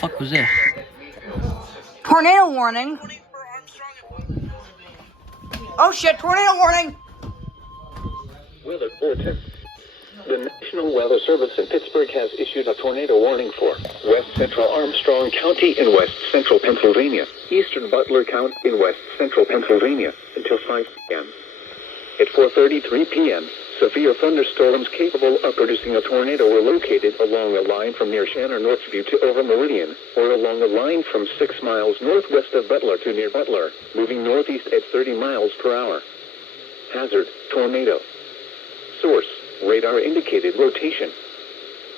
fuck was this? Tornado warning. Oh shit, tornado warning. Weather bulletin. The National Weather Service in Pittsburgh has issued a tornado warning for West Central Armstrong County in West Central Pennsylvania, Eastern Butler County in West Central Pennsylvania until 5 p.m. At 4:33 p.m., severe thunderstorms capable of producing a tornado were located along a line from near Shannon Northview to over Meridian, or along a line from 6 miles northwest of Butler to near Butler, moving northeast at 30 miles per hour. Hazard, tornado. Source, radar indicated rotation.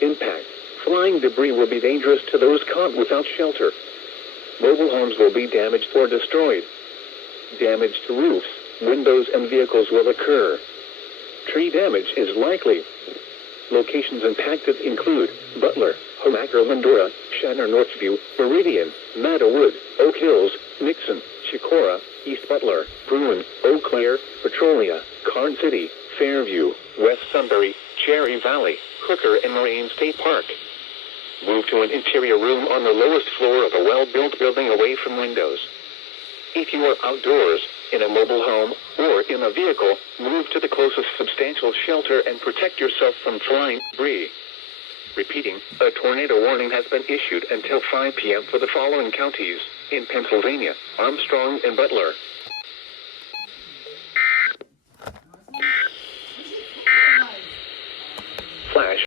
Impact, flying debris will be dangerous to those caught without shelter. Mobile homes will be damaged or destroyed. Damage to roofs, windows and vehicles will occur. Tree damage is likely. Locations impacted include Butler, Homaker, Lindora, Shannon Northview, Meridian, Meadowwood, Oak Hills, Nixon, Chicora, East Butler, Bruin, Eau Claire, Petrolia, Carn City, Fairview, West Sunbury, Cherry Valley, Hooker and Moraine State Park. Move to an interior room on the lowest floor of a well-built building away from windows. If you are outdoors, in a mobile home, or in a vehicle, move to the closest substantial shelter and protect yourself from flying debris. Repeating, a tornado warning has been issued until 5 p.m. for the following counties in Pennsylvania: Armstrong and Butler,